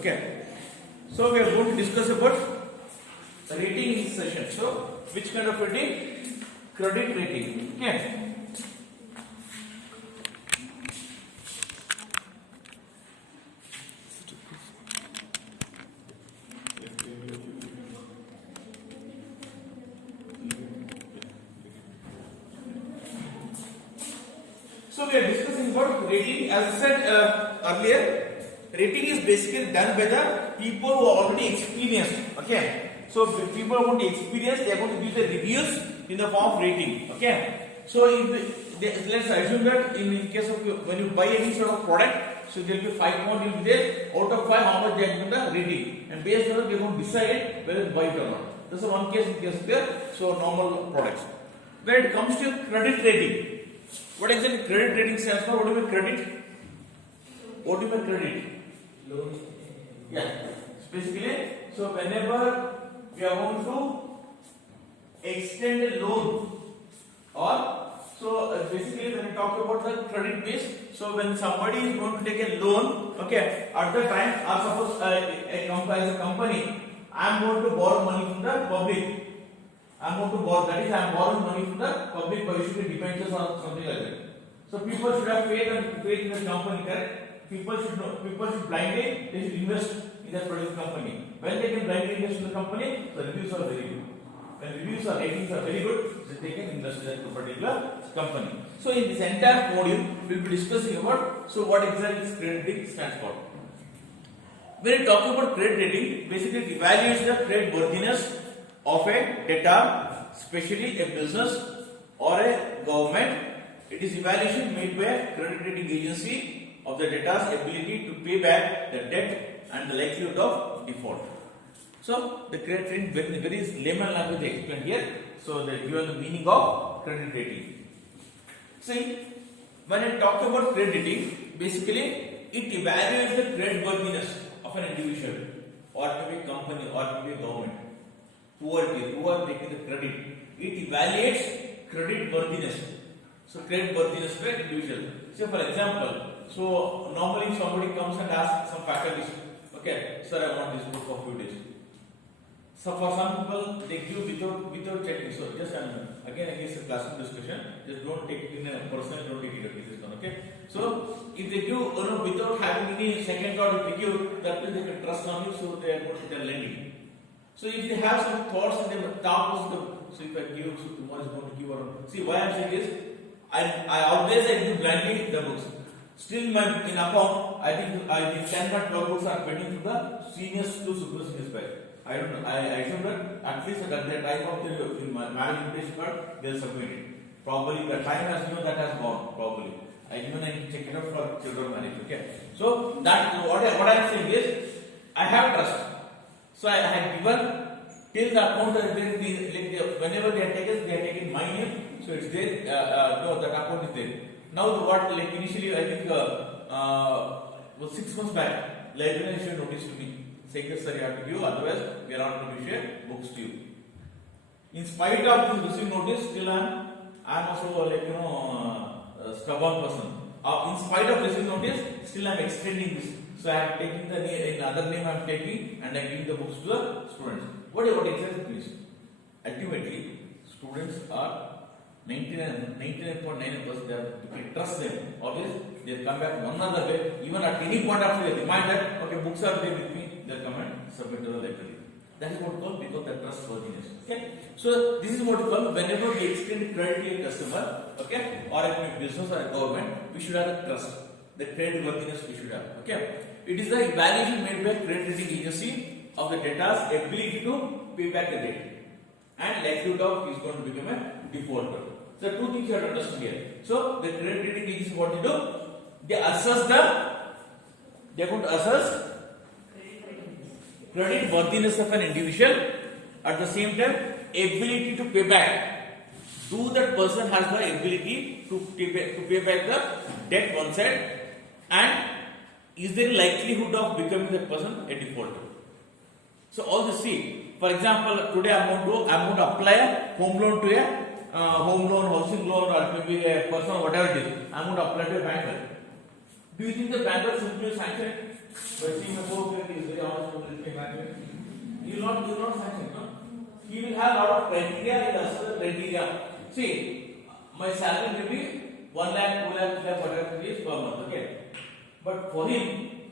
Okay. So we are going to discuss about rating in this session. So which kind of rating? Credit rating. Okay. So we are discussing about rating. As I said earlier, rating is basically done by the people who are already experienced. Okay. So if people are going to experience, they are going to give the reviews in the form of rating. Okay. So let's assume that in case of when you buy any sort of product, so there will be 5 points will be there. Out of 5, how much they are given the rating, and based on that they are going to decide whether to buy it or not. This is one case in case there. So normal products. When it comes to credit rating. What exactly credit rating stands for? What do you mean credit? What do you mean credit? Loan. Yeah. Basically, so whenever we are going to extend a loan, or so basically when we talk about the credit base, so when somebody is going to take a loan, okay, at the time, or suppose as a company, I am going to borrow money from the public. I am going to borrow, that is, I am borrowing money from the public by issuing debentures or something like that. So people should have faith in the company, correct? People should blindly, they should invest in that particular company. When they can blindly invest in the company, the reviews are very good. When reviews or ratings are very good, then they can invest in that particular company. So in this entire module, we will be discussing about what exactly this credit rating stands for. When we talk about credit rating, basically it evaluates the credit worthiness of a debtor, especially a business or a government. It is evaluation made by a credit rating agency of the debtor's ability to pay back the debt and the likelihood of default. So the credit rating, very layman language explained here. So they given the meaning of credit rating. See, when I talk about credit rating, basically it evaluates the credit worthiness of an individual, or to be a company, or to be a government. Who are taking the credit. It evaluates credit worthiness. So credit worthiness for an individual. Say for example, so normally somebody comes and asks some faculties, okay, sir, I want this book for few days. So for some people they give without checking. So just again against the classroom discussion, just don't take it in a personal, don't take it at this one, okay. So if they give without having any second thought, if they give, that means they can trust on you, so they are lending. So if they have some thoughts in their top, so if I give, so tomorrow is going to give or see why I am saying this, I always give blindly the books. Still in account, I think 10 or 12 books are pending to the seniors to super seniors batch. I don't know. I assume that at least at the time of the marriage invitation card, they will submit it. Probably the time has that has gone. Probably. I check it out for children marriage. Okay. So that what I am saying is, I have trust. So I had given till the account whenever they are taken my name, so it's there. No, that account is there. Now initially I think was 6 months back, librarian issued notice to me saying that sir, you have to give, otherwise we are not going to issue books to you. In spite of this receiving notice, still I am also a stubborn person. In spite of receiving notice, still I am extending this. So I am taking the other name I am taking, and I am giving the books to the students. What exactly means? Ultimately, students are 99.9%. They trust them. Obviously, they will come back one other way. Even at any point of time, they remind that okay, books are there with me. They will come and submit to the library. That is what we call because the trustworthiness. Okay. So this is what we call whenever we extend credit to a customer, okay, or a business or a government, we should have the trust. The credit worthiness we should have. Okay. It is the evaluation made by credit rating agency of the debtor's ability to pay back the debt and likelihood of he is going to become a defaulter. So two things you have to understand here. So the credit rating agency what they do? They are going to assess credit worthiness of an individual, at the same time ability to pay back. Do that person has the ability to pay back the debt one side, and is there a likelihood of becoming that person a defaulter? So all this, see, for example, today I am going to apply a home loan to a home loan, housing loan, or maybe a personal, whatever it is. I am going to apply to a banker. Do you think the banker simply sanction? But seeing a poor player is very honest about this management. He will not sanction, no? He will have a lot of criteria and other criteria. See, my salary will be 1 lakh, 2 lakh, 3 lakh, whatever it is per month, okay? But for him,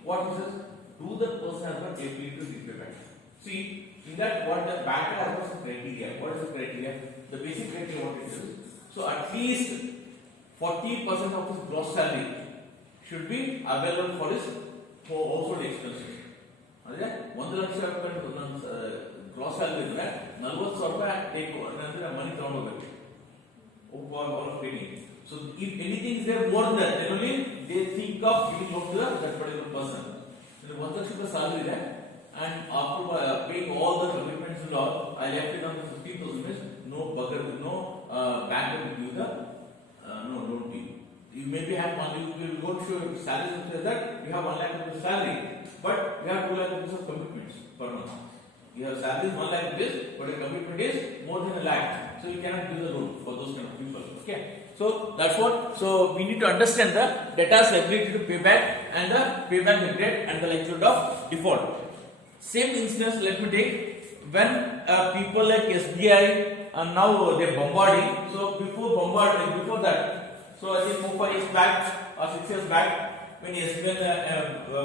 what he says, do the person have got ability to repay back? See, in that what the banker has got some criteria. What is the criteria? The basic criteria what it is. So at least 40% of his gross salary should be available for his household expenses. ಅಂದ್ರೆ 1 ಲಕ್ಷ ರೂಪಾಯಿ gross salary ಇದ್ರೆ 40,000 ರೂಪಾಯಿ take ಅಂದ್ರೆ ಮನಿ ತಗೊಂಡು ಹೋಗಬೇಕು. So if anything is there more than that, then only they think of giving out to that particular person. So 1 lakh rupees salary there, and after paying all the commitments and all, I left it on the 15,000 rupees. No bugger, no bank will give the no don't give. You maybe have money, you will go to your salary and say that you have 1 lakh rupees salary, but you have 2 lakh rupees of commitments per month. Your salary is 1 lakh rupees, but your commitment is more than 1 lakh. So you cannot give the loan for those kind of people. Okay. So that's what. So we need to understand the debtor's ability to pay back and the payback period and the likelihood of default. Same instance, let me take when people like SBI and now they bombarding. So before that, so I think 4-5 years back or 6 years back, when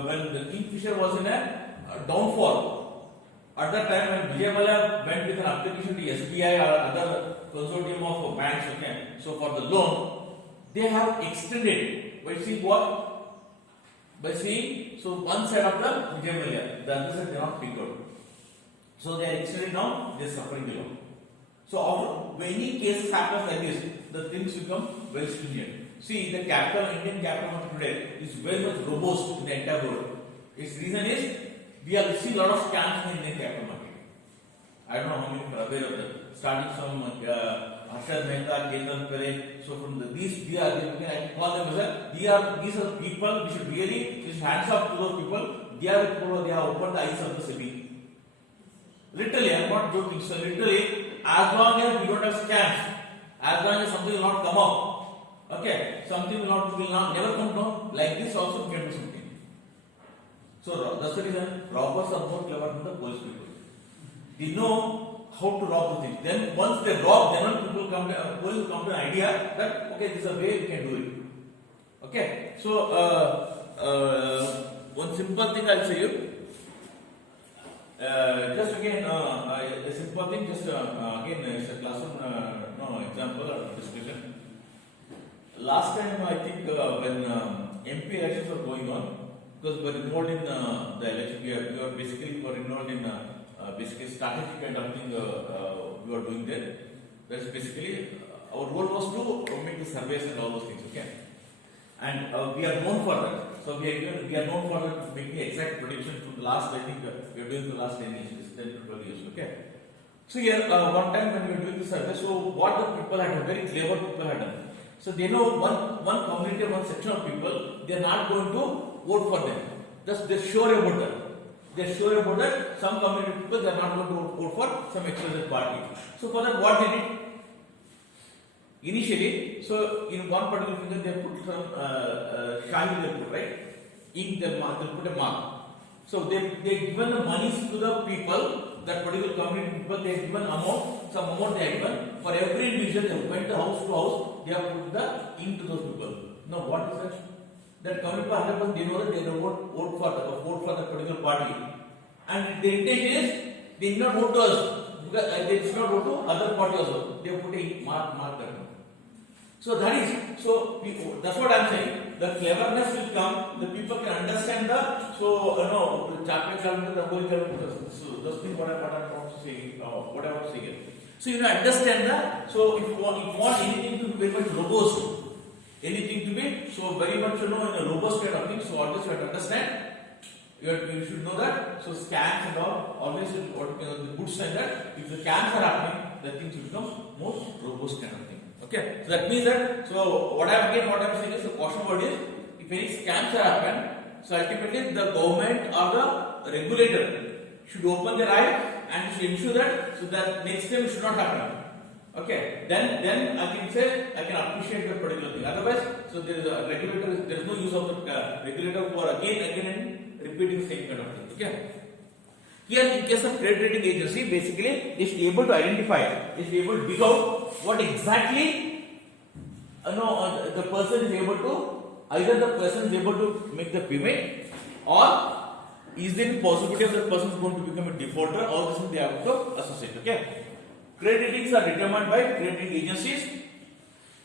when the Kingfisher was in a downfall. At that time, when Vijay Mallya went with an application to SBI or other consortium of banks, okay, so for the loan, they have extended by seeing what? By seeing, so one side of the Vijay Mallya, the other side they are not picked out. So they are extended now, they are suffering the loan. So when any cases happens like this, the things become very stringent. See, the capital, Indian capital market today is very much robust in the entire world. Its reason is, we are seeing a lot of scams in the Indian capital market. I don't know how many are aware of that. Starting from Harshad Mehta, Kendran Pere, so from these are I can call them as these are people we should really just hands up to those people. They have opened the eyes of the SEBI. Literally, I am not joking. So literally, as long as we don't have scams, as long as something will not come up, okay, something will not never come down. Like this also we can do something. So that's the reason robbers are more clever than the police people. They know how to rob the things. Then once they rob, then people come to police will come to an idea that okay, this is a way we can do it. Okay, so one simple thing I'll show you. Just again, a simple thing. Just again, it's a classroom example or discussion. Last time I think when MP elections were going on. Because we are involved in the election, we are basically involved in basically strategic kind of thing we are doing there. That's basically our role was to make the surveys and all those things, okay? And we are known for that. So we are known for making exact prediction from the last, I think we are doing the last 10 years, 10 to 12 years, okay? So here one time when we were doing the survey, so what the people had done, very clever people had done. So they know one community, one section of people, they are not going to vote for them. Just they're sure about that. They're sure about that. Some community people they are not going to vote for some external party. So for that, what they did initially, so in one particular finger they put some shine they put right. In the mark they put a mark. So they given the monies to the people. That particular community people they have given some amount they have given for every individual. They went to house, they have put the ink to those people. Now what is that? That community 100% they know that they don't vote for that particular party, and the intention is they did not vote to us because they did not vote to other party also. They put a mark there. So that is that's what I am saying. The cleverness will come. The people can understand the chapter calendar, the whole calendar. So those things what I want to say. What I want to say here. So you understand that. So if you want anything to be very much robust. Anything to be so very much in a robust kind of thing. So always you have to understand. You should know that. So scams and all always the good sign that if the scams are happening, the things will become more robust kind of thing. Okay. So that means that what I am saying is the caution word is if any scams are happen, so ultimately the government or the regulator should open their eye and should ensure that so that next time it should not happen. Okay, then I can say I can appreciate that particular thing. Otherwise, so there is a regulator. There is no use of the regulator for again and repeating the same kind of thing. Okay. Here, in case of credit rating agency, basically is able to identify, is able to dig out what exactly the person is able to, either the person is able to make the payment, or is there a possibility of that person is going to become a defaulter. All this they have to associate. Okay. Credit ratings are determined by credit rating agencies.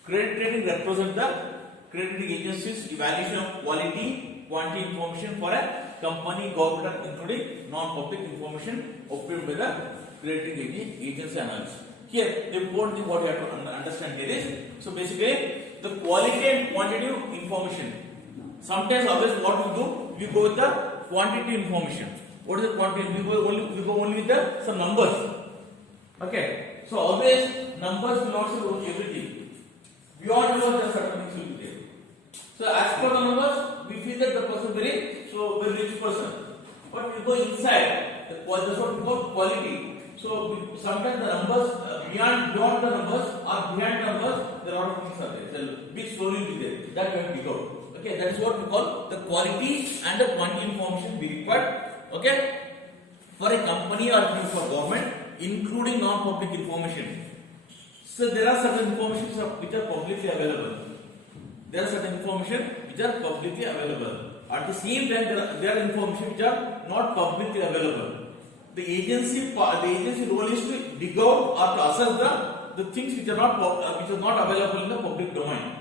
Credit rating represents the credit rating agencies' evaluation of quality, quantity information for a company, government, including non-public information obtained by the credit rating agency analysis. Here, the important thing what you have to understand here is, so basically the quality and quantity information. Sometimes always what we do, we go with the quantity information. What is the quantity? We go only with the some numbers. Okay, so always numbers will not show everything. Beyond numbers, there are certain things will be there. So as per the numbers, we feel that the person very rich person. But we go inside, that's what we call quality. So sometimes the numbers beyond the numbers or behind the numbers, there are a lot of things are there. There is a big story will be there. That we have to go. Okay, that is what we call the quality and the quantity information we require. Okay, for a company or for government, including non-public information. So there are certain information which are publicly available. There are certain information which are publicly available. At the same time, there are information which are not publicly available. The agency role is to dig out or to assess the things which are not available in the public domain.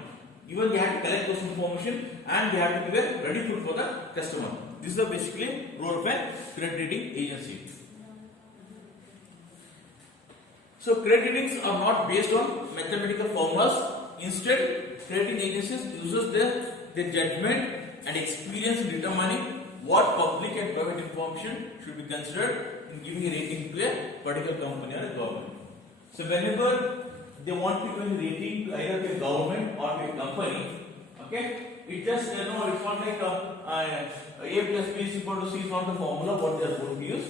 Even they have to collect those information and they have to be ready for the customer. This is basically role of a credit rating agency. So credit ratings are not based on mathematical formulas. Instead, credit rating agencies uses their judgment and experience in determining what public and private information should be considered in giving a rating to a particular company or a government. So whenever they want to give a rating to either to a government or to a company, okay, it just it's not like A plus B is equal to C is not the formula what they are going to use.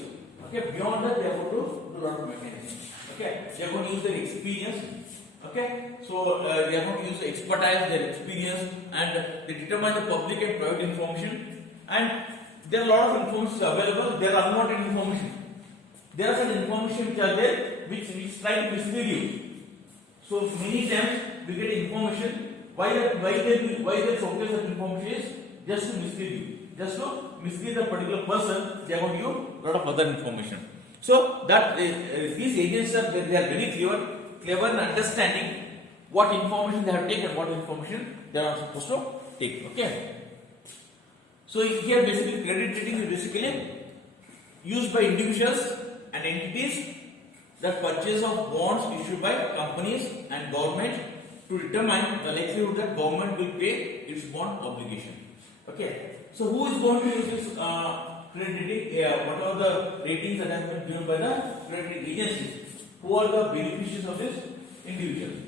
Okay, beyond that they are going to do a lot of mechanisms. Okay, they are going to use their experience. Okay, so they are going to use expertise, their experience, and they determine the public and private information. And there are a lot of information available. There are not information. There are some information which are there which try to mislead you. So many times we get information. Why they showcase that information is just to mislead you, just to mislead the particular person. They are going to use a lot of other information. So that these agents are they are very clever in understanding what information they have taken, what information they are not supposed to take. Okay. So here basically credit rating is basically used by individuals and entities that purchase of bonds issued by companies and government to determine the likelihood that government will pay its bond obligation. Okay. So who is going to use this credit rating? What are the ratings that have been given by the credit rating agencies? Who are the beneficiaries of this? Individuals.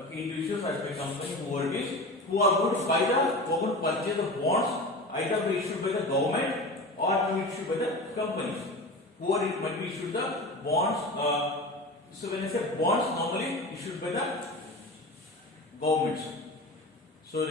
Okay, individuals are by company who are going to buy who are going to purchase the bonds either be issued by the government or be issued by the companies. Who are it might be issued the bonds. So when I say bonds, normally issued by the governments. So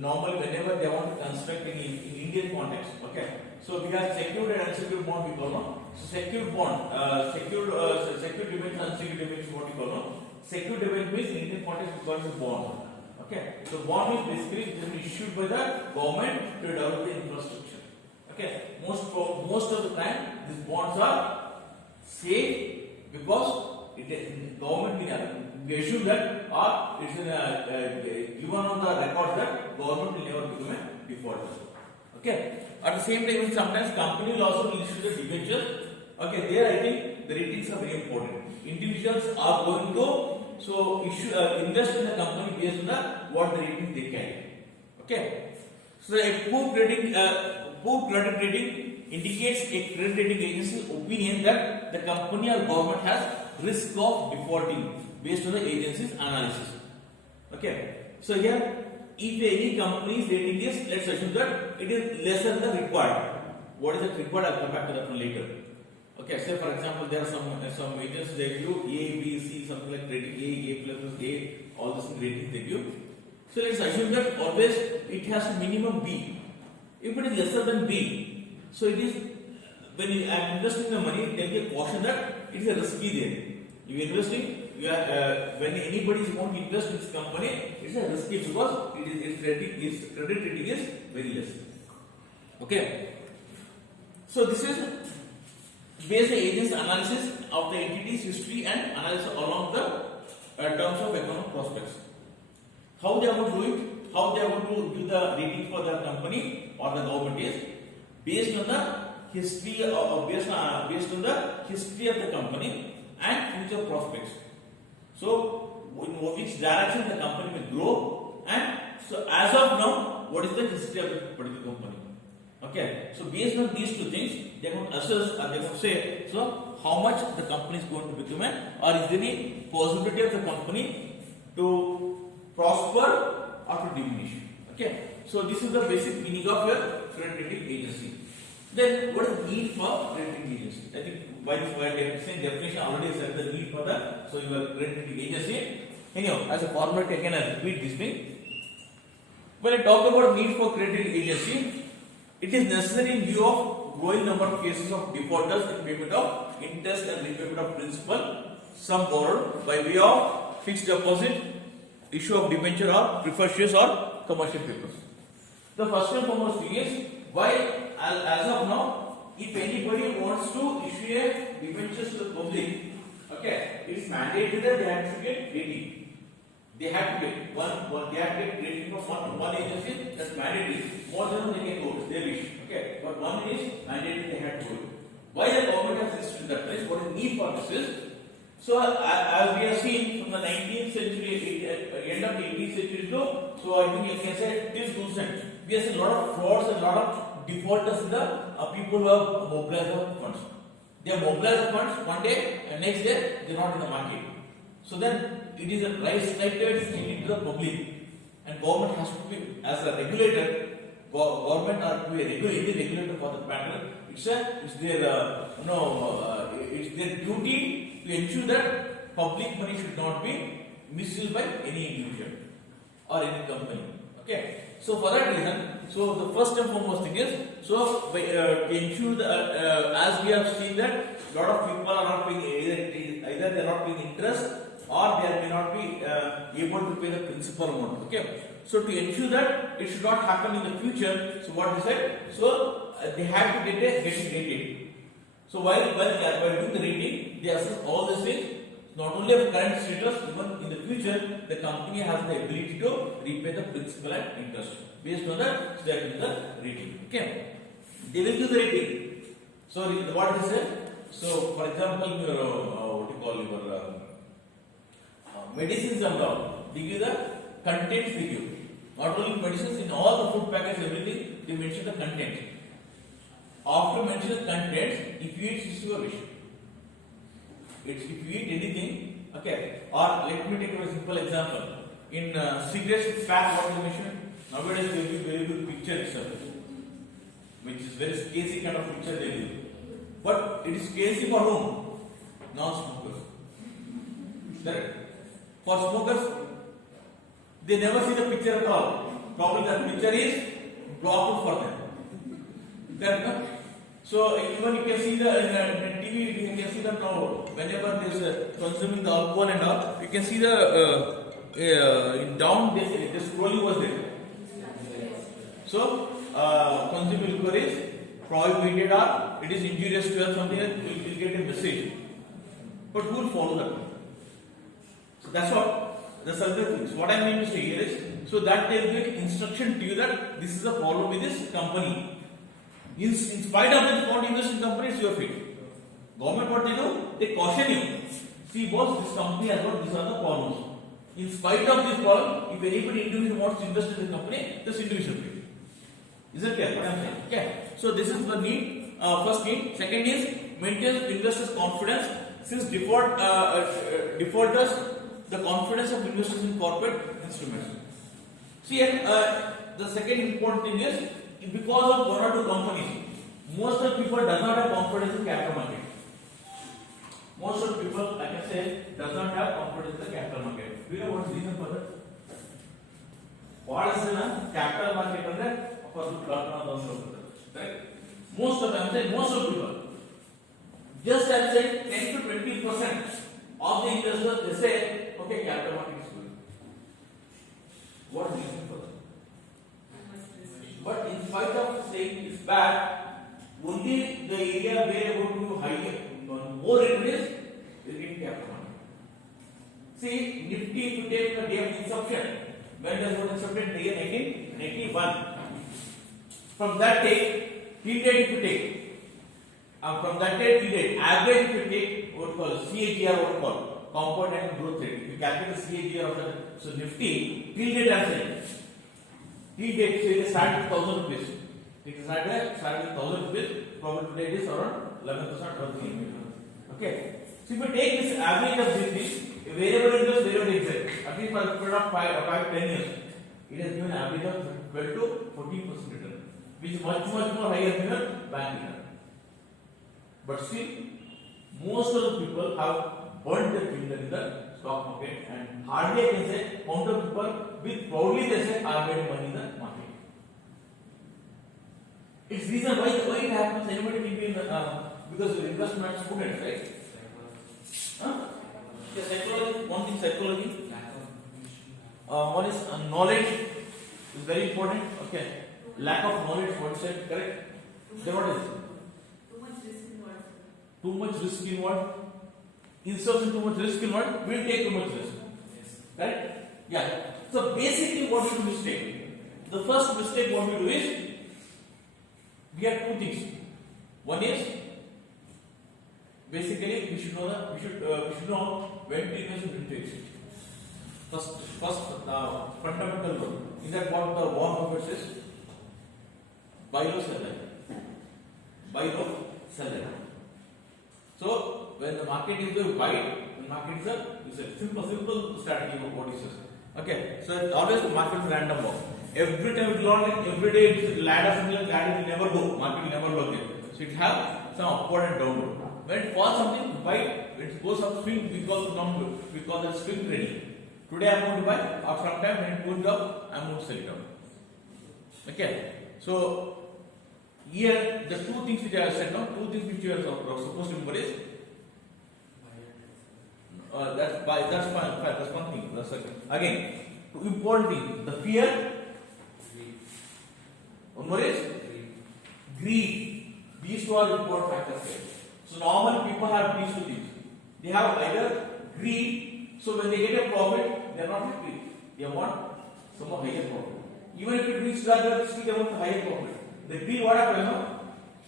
normally whenever they want to construct in Indian context, okay. So we have secured and unsecured bond we call now. So secured bond, secured debentures, unsecured debentures what we call now. Secured debenture means in Indian context we call it bond. Okay. So bond is basically issued by the government to develop the infrastructure. Okay. Most of the time these bonds are safe because government we assume that or it's given on the record that government will never become a defaulter. Okay. At the same time, sometimes company will also issue the debentures. Okay, there I think the ratings are very important. Individuals are going to invest in the company based on what the rating they can. Okay. So a poor credit rating indicates a credit rating agency's opinion that the company or government has risk of defaulting based on the agency's analysis. Okay. So here, if any company's rating is, let's assume that it is lesser than required. What is the required? I'll come back to that one later. Okay, say for example, there are some agents they give A, B, C, something like rating A plus A, all this rating they give. So let's assume that always it has a minimum B. If it is lesser than B, so it is when you are investing the money, there is a caution that it is a risky there. You are investing, when anybody is going to invest in this company, it is a risky because its credit rating is very less. Okay. So this is based on agent's analysis of the entity's history and analysis along the terms of economic prospects. How they are going to do it? How they are going to do the rating for the company or the government is based on the history or based on the history of the company and future prospects. So, in which direction the company will grow, and so as of now, what is the history of the particular company? Okay, so based on these two things, they are going to assess or they are going to say, so how much the company is going to become, or is there any possibility of the company to prosper or to diminish? Okay, so this is the basic meaning of your credit rating agency. Then what is the need for credit rating agency? I think by this word definition already said the need for the so your credit rating agency. Anyhow, as a format again I repeat this thing. When I talk about need for credit rating agency, it is necessary in view of growing number of cases of defaulters in payment of interest and repayment of principal, some borrowed by way of fixed deposit, issue of debenture or preferred shares or commercial papers. The first and foremost thing is why as of now, if anybody wants to issue a debentures to the public, okay, it is mandated that they have to get rating. They have to get they have to get rating from one agency. That's mandatory. More than they can go, they wish. Okay, but one is mandatory. They have to go. Why the government has insisted that place? What is need for this is so as we have seen from the 19th century, end of the 18th century to so I think you can say till 2000, we have seen a lot of frauds and a lot of defaulters in the people who have mobilized the funds. They have mobilized the funds one day and next day they are not in the market. So then it is a right statement to the public, and government has to be as a regulator. Government are to be a regulator for the matter. It's their it's their duty to ensure that public money should not be misused by any individual or any company. Okay. So for that reason, so the first and foremost thing is so to ensure that as we have seen that a lot of people are not paying either they are not paying interest or they may not be able to pay the principal amount. Okay. So to ensure that it should not happen in the future, so what they said, so they have to get it rated. So while they are doing the rating, they assess all these things. Not only of current status, even in the future, the company has the ability to repay the principal and interest based on that they will the rating. Okay, they will do the rating. So what they say? So for example, your what you call your medicines and all, they give the contents they give. Not only medicines, in all the food packets, everything they mention the content. After mentioning the contents, if you eat, it's your wish. If you eat anything, okay, or let me take a simple example. In cigarettes, fat, what you mentioned, nowadays they give very good picture itself, which is very scary kind of picture they give. But it is scary for whom? Non-smokers. Correct? For smokers, they never see the picture at all. Probably that picture is blocked for them. Correct? No? So even you can see the in TV, you can see that now whenever there is consuming the alcohol and all, you can see the down the scrolling was there. So consuming liquor is prohibited or it is injurious to health, something like you will get a message. But who will follow that? So that's what the other things. What I mean to say here is so that they will give instruction to you that this is a problem with this company. In spite of this, not invest in company, it's your fate. Government, what they do? They caution you. See, boss, this company has got these are the problems. In spite of this problem, if anybody individual wants to invest in the company, this individual fate. Is it clear? What I'm saying? Okay. So this is the need. First need. Second is maintain investors' confidence. Since defaulters, the confidence of investors in corporate instruments. See, the second important thing is because of one or two companies, most of the people does not have confidence in capital market. most of the people, like I said, does not have confidence in the capital market. Do you know what is the reason for that? What is the capital market ಅಂದ್ರೆ of course plot ಅನ್ನೋದು right? Most of them say most of people just I said 10 to 20% of the investors they say okay capital market is good. What is the reason for that? But in spite of saying it's bad, only the area where about to higher more interest is getting capital market. See, Nifty if you take the day of inception, when does it inception? Day 1991. From that date, till date if you take, from that date till date, average if you take what called CAGR, what called compound annual growth rate. If you calculate the CAGR of the so Nifty till date I'm saying, till date so it started with 1,000 rupees. It started with 1,000 rupees. Probably today it is around 11% or 3%. Okay. So if you take this average of this thing, variable interest, variable exit, at least for a period of 5-10 years, it has given an average of 12 to 14% return, which is much more higher than your bank return. But still, most of the people have burnt their finger in the stock market, and hardly I can say amount of people with proudly they say I made money in the market. It's reason why it happens. Anybody can be in the because of investment students, right? Huh? Yeah, psychology. One thing, psychology. One is knowledge is very important. Okay. Lack of knowledge, what is it? Correct. Then what is it? Too much risk involved. Too much risk involved. Instead of too much risk involved, we'll take too much risk. Yes. Right? Yeah. So basically, what we do mistake? The first mistake what we do is we have two things. One is basically we should know when to invest and when to exit. First fundamental one is that what the Warren Buffett says: buy low, sell high. Buy low, sell high. So when the market is going to buy, the market is a simple strategy of what he says. Okay, so always the market is random walk. Every time it will not like every day it's ladder similar ladder will never go. Market will never go there. So it have some upward and downward. When it falls something, buy. It goes up swing. We call that swing trading. Today I am going to buy. After some time when it goes up, I am going to sell it out. Okay. So here the two things which I have said now, two things which you are supposed to remember is that's fine. That's one thing. That's second. Again, important thing: the fear. One more is greed. These two are important factors here. So normally people have these two things. They have either greed. So when they get a profit, they are not happy. They want some higher profit. Even if it reaches that level, still they want higher profit. The greed, what happens?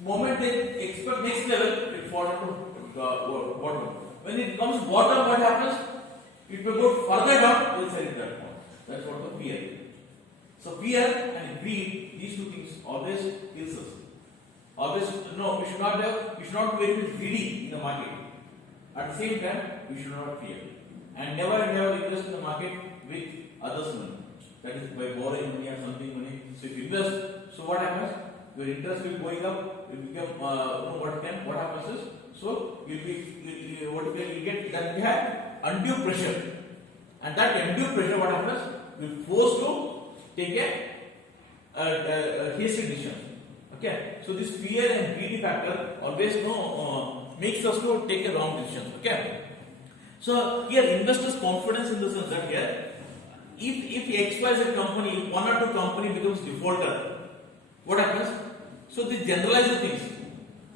Moment they expect next level, it falls to bottom. When it comes bottom, what happens? It will go further down. They will sell it that point. That's what the fear. So fear and greed, these two things always kills us. Always, no, we should not be very much greedy in the market. At the same time, we should not fear. And never invest in the market with others' money. That is by borrowing money or something money. So if you invest, so what happens? Your interest will going up. You become what happens is so you'll get that we have undue pressure, and that undue pressure what happens will force to take a hasty decision. Okay, so this fear and greedy factor always makes us to take a wrong decision. Okay, so here investors' confidence in the sense that here, if XYZ company, one or two company becomes defaulter, what happens? So they generalize the things.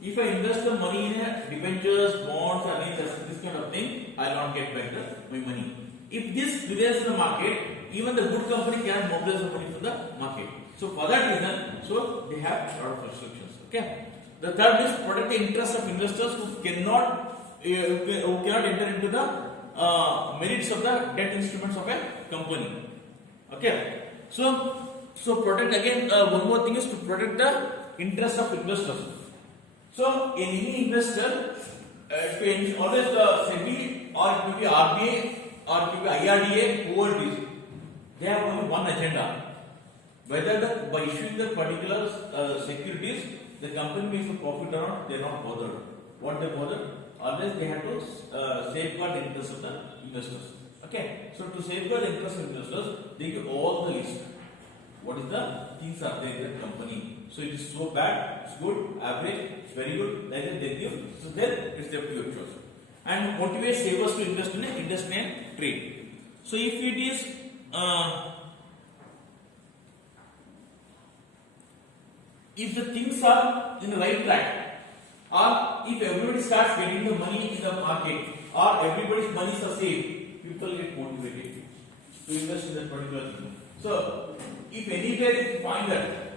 If I invest the money in debentures, bonds, or this kind of thing, I will not get back my money. If this prevails in the market, even the good company can mobilize the money from the market. So for that reason, so they have a lot of restrictions. Okay. The third is protect the interest of investors who cannot enter into the merits of the debt instruments of a company. Okay. So protect again. One more thing is to protect the interest of investors. So any investor, always the SEBI or it will be RBI or it will be IRDA, whoever it is, they have only one agenda. Whether by issuing the particular securities, the company makes a profit or not, they are not bothered. What they bother? always they have to safeguard the interest of the investors. Okay, so to safeguard the interest of investors, they give all the list. What is the things are there in the company? So it is so bad, it's good, average, it's very good. Like that they give. So then it's left to your choice. And motivate savers to invest in and trade. So if it is if the things are in the right track, or if everybody starts getting the money in the market, or everybody's money is safe, people get motivated to invest in that particular thing. So if anywhere you find that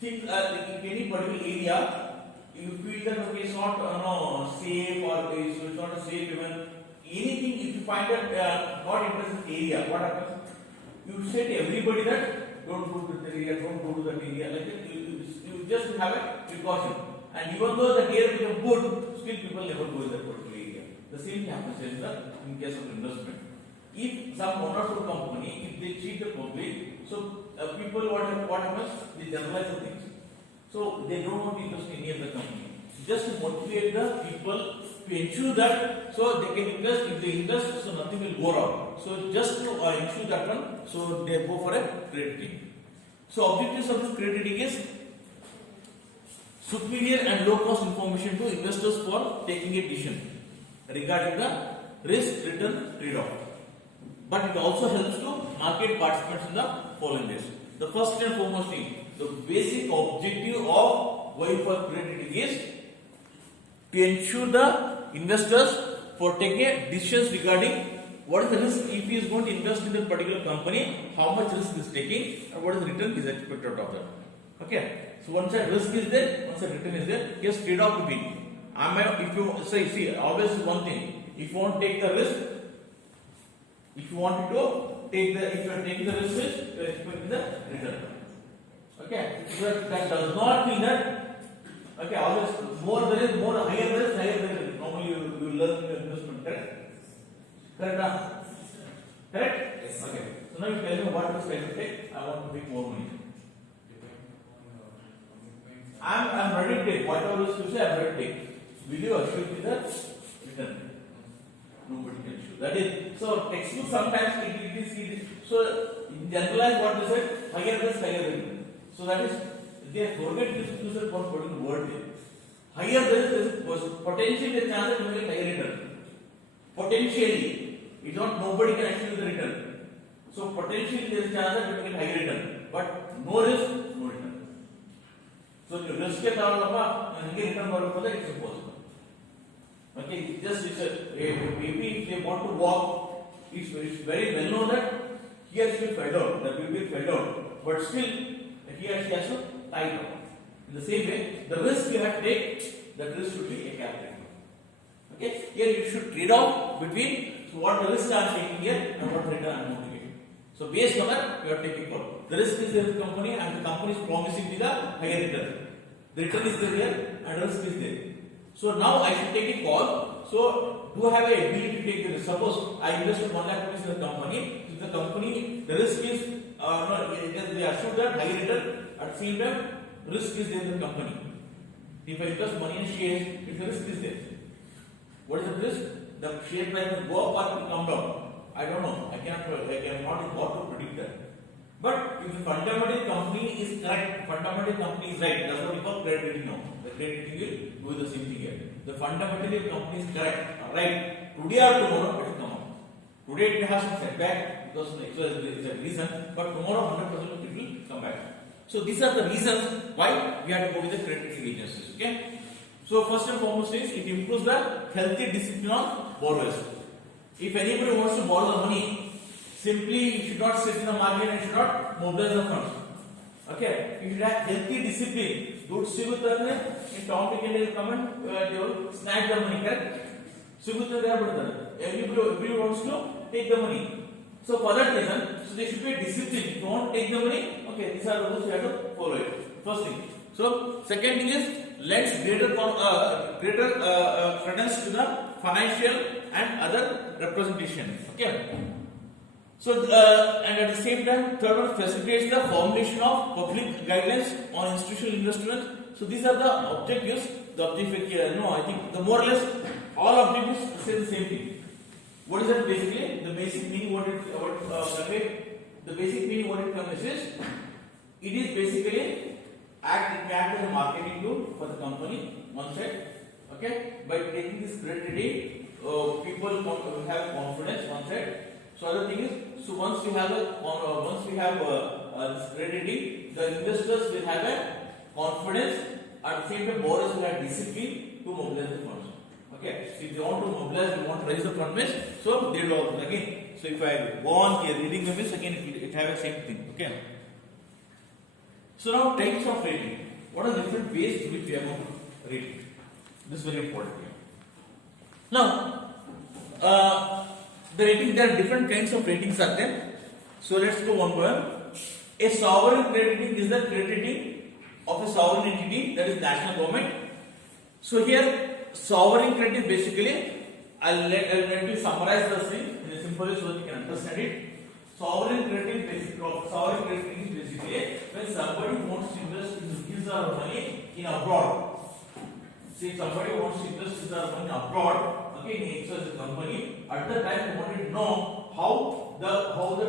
things in any particular area, you feel that okay, it's not safe, or it's not a safe even anything. If you find that not interested area, what happens? You say to everybody that don't go to that area, don't go to that area. Like that, you just have a precaution. And even though the area becomes good, still people never go in that particular area. The same thing happens in case of investment. If some one or two company, if they cheat the public, so people what happens? They generalize the things. So they don't want to invest in any of the company. Just to motivate the people to ensure that so they can invest. If they invest, so nothing will go wrong. So just to ensure that one, so they go for a trade rating. So objectives of this trade rating is superior and low cost information to investors for taking a decision regarding the risk return trade-off. But it also helps to market participants in the following ways. The first and foremost thing, the basic objective of why for trade rating is to ensure the investors for taking decisions regarding what is the risk if he is going to invest in that particular company, how much risk is taking, and what is the return is expected of that. Okay, so one side risk is there, one side return is there. Yes, trade-off between. If you see, always one thing. If you want to take the risk, if you want to take the, if you are taking the risk, you are expecting the return. Okay, so that does not mean that. Okay, always more there is more higher there is. Normally you learn your investment, correct? Correct? Correct? Yes. Okay. So now you tell me what risk I should take. I want to make more money. I'm ready to take whatever risk you say. I'm ready to take. Will you assure me the return? Nobody can assure. That is so. Textbook sometimes it is. So in generalized what they said, higher risk, higher return. So that is they forget this to say one particular word there. Higher risk is potentially the chance that you will get higher return. Potentially, it's not nobody can assure the return. So potentially there is a chance that you will get higher return, but no risk, no return. So the risk ke taralappa hange return barukada it's impossible. Okay, just it's maybe if they want to walk, it's very well known that he or she will fell down, that will be fell down, but still he or she has to tie down. In the same way, the risk you have to take, that risk should be a calculated. Okay, here you should trade off between so what the risk I am taking here and what return I am going to get. So based on that, you are taking call. The risk is there in the company and the company is promising me the higher return. The return is there and risk is there. So now I should take a call. So do I have a ability to take the risk? Suppose I invested 1 lakh rupees in the company. If the company, the risk is they assure that higher return at the same time risk is there in the company. If I invest money in shares, if the risk is there. What is the risk? The share price will go up or will come down. I don't know. I cannot able to predict that. But if the fundamental company is correct, fundamental company is right, that's what we call credit rating now. The credit rating will do the same thing here. The fundamental company is correct, right? Today or tomorrow it will come up. Today it has some setback because there is a reason, but tomorrow 100% it will come back. So these are the reasons why we have to go with the credit rating agencies. Okay. So first and foremost is it improves the healthy discipline of borrowers. If anybody wants to borrow the money, simply you should not sit in the market and should not mobilize the funds. Okay, you should have healthy discipline. Dude, Siguttane in Tom Dick and Harry come and they will snatch the money, correct? Siguttane they are better. Everybody wants to take the money. So for that reason, so there should be a discipline. If you want to take the money, okay, these are the rules you have to follow it. First thing. So second thing is lends greater credence to the financial and other representation. Okay. So, and at the same time, third one facilitates the formulation of public guidelines on institutional investment. So, these are the objectives. The objective, no, I think the more or less all objectives say the same thing. What is that basically? The basic meaning what the basic meaning what it comes is, it is basically act as a marketing tool for the company, one side. Okay, by taking this credit rating, people have confidence, one side. So other thing is, so once we have this credit rating, the investors will have a confidence. At the same time, borrowers will have discipline to mobilize the funds. Okay, so if they want to mobilize, they want to raise the fund base, so they will again. So if I go on here reading the base again, it have the same thing. Okay. So now types of rating. What are the different ways to which we are going to rate? This is very important here. Now, the rating, there are different kinds of ratings are there. So let's go one by one. A sovereign credit rating is the credit rating of a sovereign entity, that is national government. So here, sovereign credit is basically, I'll let you summarize the thing in a simple way so that you can understand it. Sovereign credit is basically when somebody wants to invest his or her money in abroad. See, if somebody wants to invest his or her money abroad, okay, in a company, at the time you want to know how the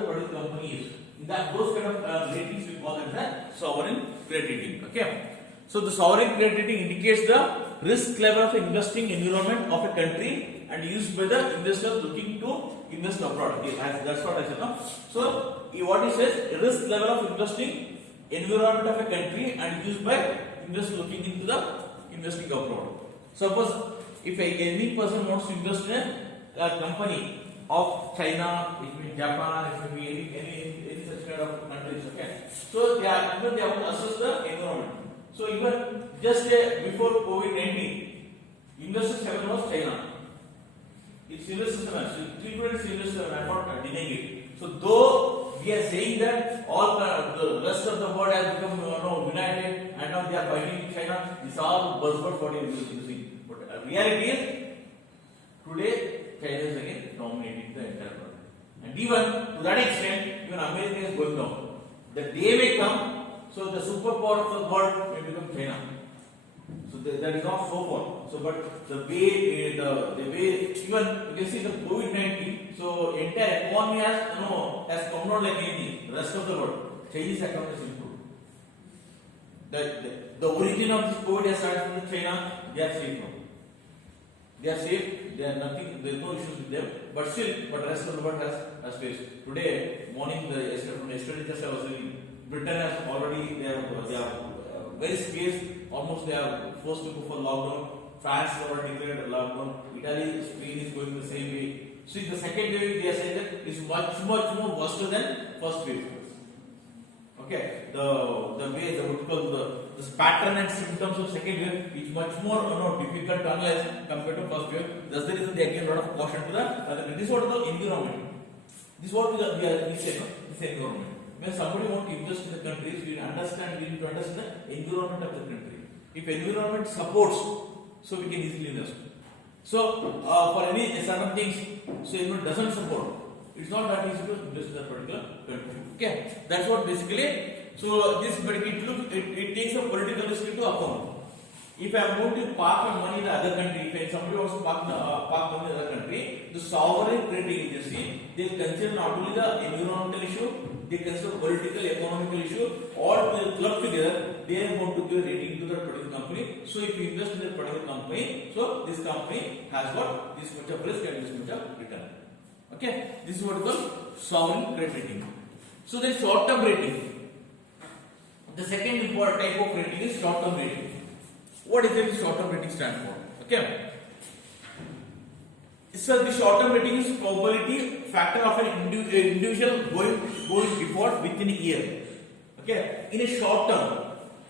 particular company is. In that those kind of ratings we call it the sovereign credit rating. Okay. So the sovereign credit rating indicates the risk level of investing environment of a country and used by the investors looking to invest abroad. Okay, that's what I said. No? So what he says, risk level of investing environment of a country and used by investors looking into the investing abroad. Suppose if any person wants to invest in a company of China, it may be Japan, it may be any such kind of countries. Okay, so they are want to assess the environment. So even just before COVID-19, investors have lost China. It's investors have investors are not denying it. So though we are saying that all the rest of the world has become united and now they are fighting China, it's all buzzword for using. But reality is today China is again dominating the entire world. And even to that extent, even America is going down. The day may come. So the superpower of the world may become China. So that is not so far. So but the way even you can see the COVID-19. So entire economy has come down like anything. The rest of the world, Chinese economy is improved. The origin of this COVID has started from China. They are safe now. They are safe. They are nothing. There is no issues with them. But still, the rest of the world has faced. Today morning, yesterday just I was reading. Britain has already they are very scarce. Almost they are forced to go for lockdown. France has already declared a lockdown. Italy, Spain is going the same way. See, the second wave they are saying that is much more worse than first wave. Okay, the way the pattern and symptoms of second wave is much more difficult to analyze compared to first wave. That's the reason they give a lot of caution to the. This is what the environment. This is what we say. This environment. When somebody wants to invest in the country, we need to understand the environment of the country. If environment supports, so we can easily invest. So for any certain things, so environment doesn't support, it's not that easy to invest in that particular country. Okay, that's what basically. So this, but it takes a political risk into account. If I am going to park my money in the other country, if somebody wants to park money in the other country, the sovereign credit agency, they consider not only the environmental issue, they consider political, economical issue, all they club together, they are going to give a rating to that particular company. So if you invest in that particular company, so this company has got this much of risk and this much of return. Okay, this is what is called sovereign credit rating. So then short-term rating. The second important type of rating is short-term rating. What exactly short-term rating stand for? Okay. So the short-term rating is probability factor of an individual going default within a year. Okay. In a short term,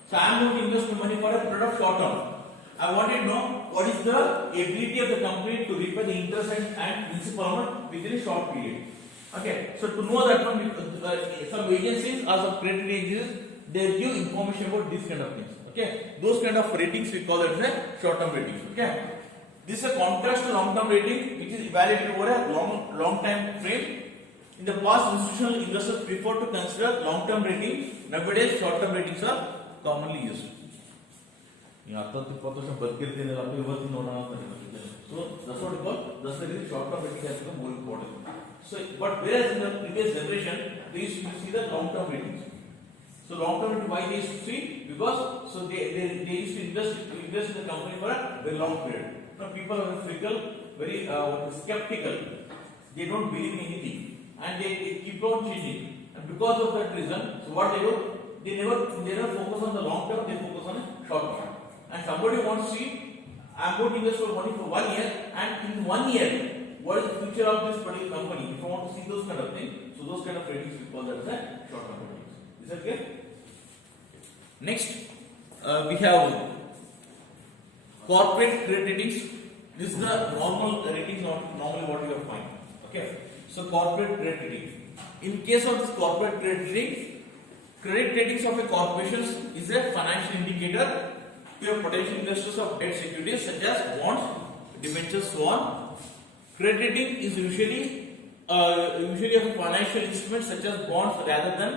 so I am going to invest my money for a period of short term. I want to know what is the ability of the company to repay the interest and principal amount within a short period. Okay. So to know that one, some agencies or some credit agencies, they give information about these kind of things. Okay, those kind of ratings we call it as a short-term ratings. Okay, this is a contrast to long-term rating, which is evaluated over a long time frame. In the past, institutional investors prefer to consider long-term rating. Nowadays, short-term ratings are commonly used. So that's what we call. That's the reason short-term rating has become more important. So, but whereas in the previous generation, they used to see the long-term ratings. So long-term rating, why they used to see? Because so they used to invest in the company for a very long period. Now people are fickle, very skeptical. They don't believe in anything, and they keep on changing. And because of that reason, so what they do? They never focus on the long term. They focus on the short term. And somebody wants to see, I'm going to invest for money for 1 year, and in 1 year, what is the future of this particular company? If you want to see those kind of things, so those kind of ratings we call that as a short term ratings. Is that clear? Next, we have corporate credit ratings. This is the normal ratings, normally what you have find. Okay, so corporate credit rating. In case of this corporate credit rating, credit ratings of a corporation is a financial indicator to a potential investors of debt securities such as bonds, debentures, so on. Credit rating is usually of a financial instrument such as bonds rather than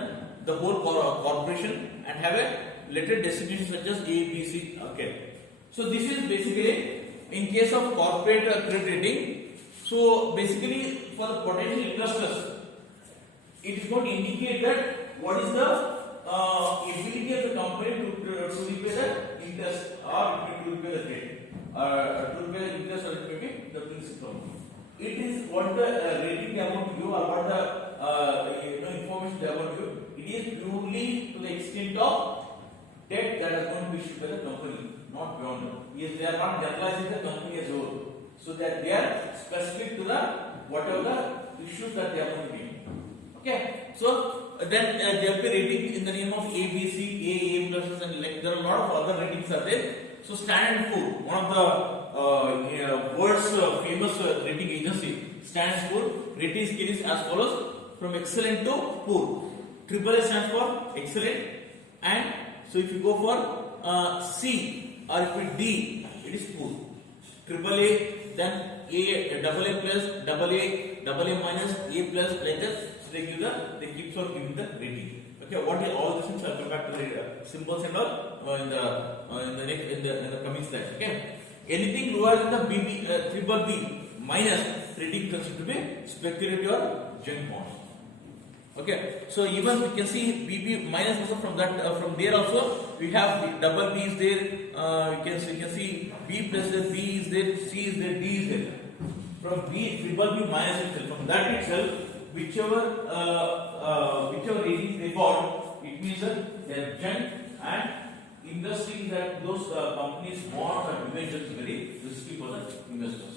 the whole corporation, and have a letter designation such as A, B, C. Okay, so this is basically in case of corporate credit rating. So basically for the potential investors, it is going to indicate that what is the ability of the company to repay the interest or to repay the debt, to repay the interest or to repay the principal. It is what the rating they are going to give, or what the information they are going to give. It is purely to the extent of debt that is going to be issued by the company, not beyond it. Yes, they are not generalizing the company as a whole. So that they are specific to the whatever the issues that they are going to be. Okay, so then they will be rating in the name of A, B, C, A plus, and like there are a lot of other ratings are there. So Standard & Poor, one of the world's famous rating agency, Standard & Poor, rating scale is as follows: from excellent to poor. AAA stands for excellent, and so if you go for C or if it D, it is poor. AAA, then A, AA plus, AA minus, A plus, like that. So they keep on giving the rating. Okay, what is all these things? I'll come back to the symbols and all in the coming slides. Okay, anything lower than the BB, BBB minus rating considered to be speculative or junk bonds. Okay, so even we can see BB minus also from that from there also we have the double B is there. You can see B plus there, B is there, C is there, D is there. From B triple B minus itself, from that itself, whichever ratings they got, it means that they are junk and investing that those companies bonds or debentures is very risky for the investors.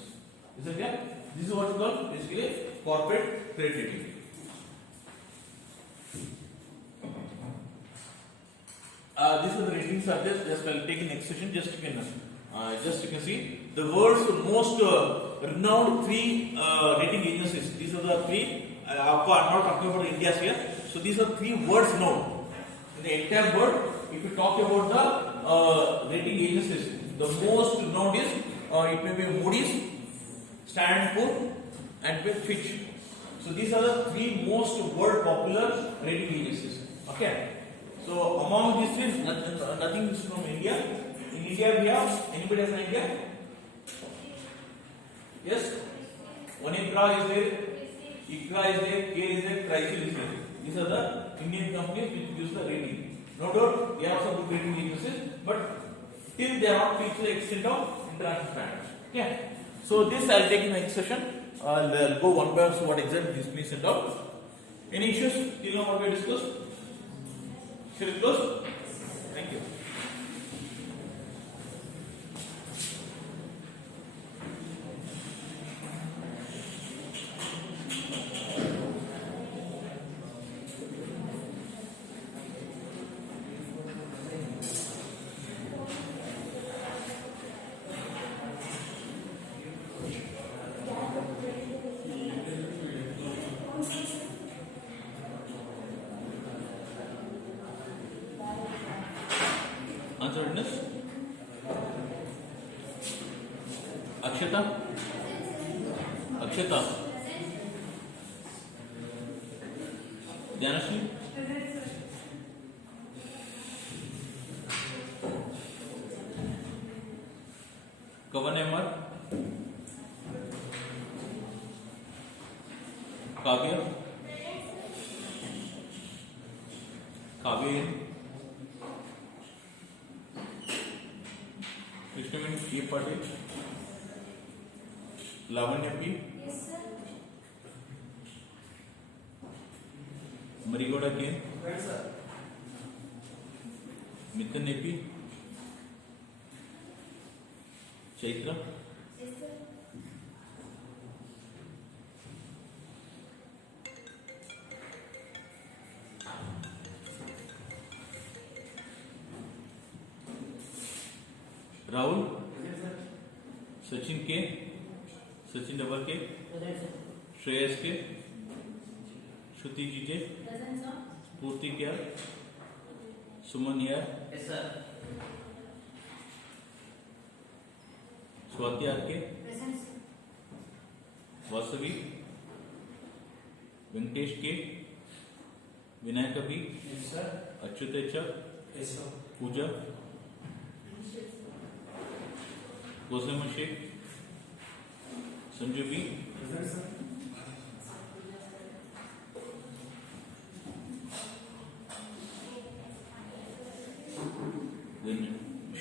Is it clear? This is what we call basically corporate credit rating. These are the ratings are there. Just I'll take in next session. Just you can see the world's most renowned 3 rating agencies. These are the 3. I'm not talking about India's here. So these are 3 words known in the entire world. If you talk about the rating agencies, the most known is it may be Moody's, Standard & Poor, and Fitch. So these are the 3 most world popular rating agencies. Okay. So among these 3, nothing is from India. In India we have, anybody has an idea? Yes? Onibra is there, ICRA is there, CARE is there, CRISIL is there. These are the Indian companies which use the rating. No doubt they are also good rating agencies, but still they are not reached to the extent of international standards. Okay. So this I'll take in the next session. I'll go one by one, so what exactly this means and all. Any issues till now what we discussed? Shall we close? Thank you. Answer witness. Akshata. Gyanshree, Present, sir. कवन अहमद, काव्य, काव्य, कृष्णवेणी के पाटिल, लावण्य P, मरीगौड़ा के, मिथुन AP, Chaitra, Rahul, Sachin के, Sachin double के, श्रेयस के, श्रुति जीजे, पूर्ति क्या, सुमन यार, स्वाति आर के, वासवी, वेंकटेश के, विनायक बी, अच्युत पूजा, गोसम शेख, संजू बी,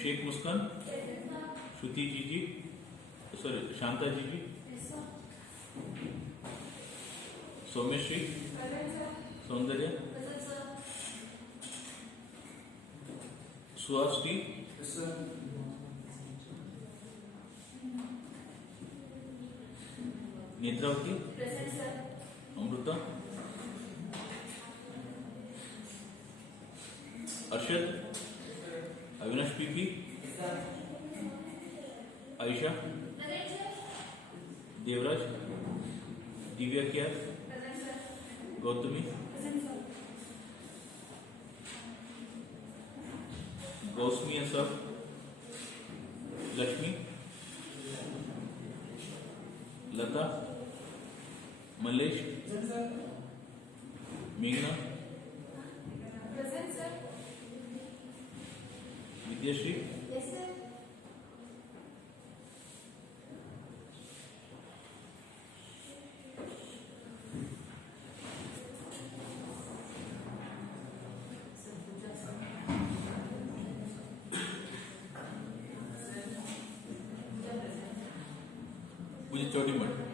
शेख मुस्कान, श्रुति जीजी, सॉरी शांता जीजी, सौम्यश्री, सौंदर्य, सुहाश्री, नेत्रावती, अमृता, अर्षद, अविनाश पीपी, आयशा, देवराज, दिव्या क्या, गौतमी, गौसमी असफ, लक्ष्मी, लता, मल्लेश, मेघना, विद्याश्री, मुझे चौटी मठ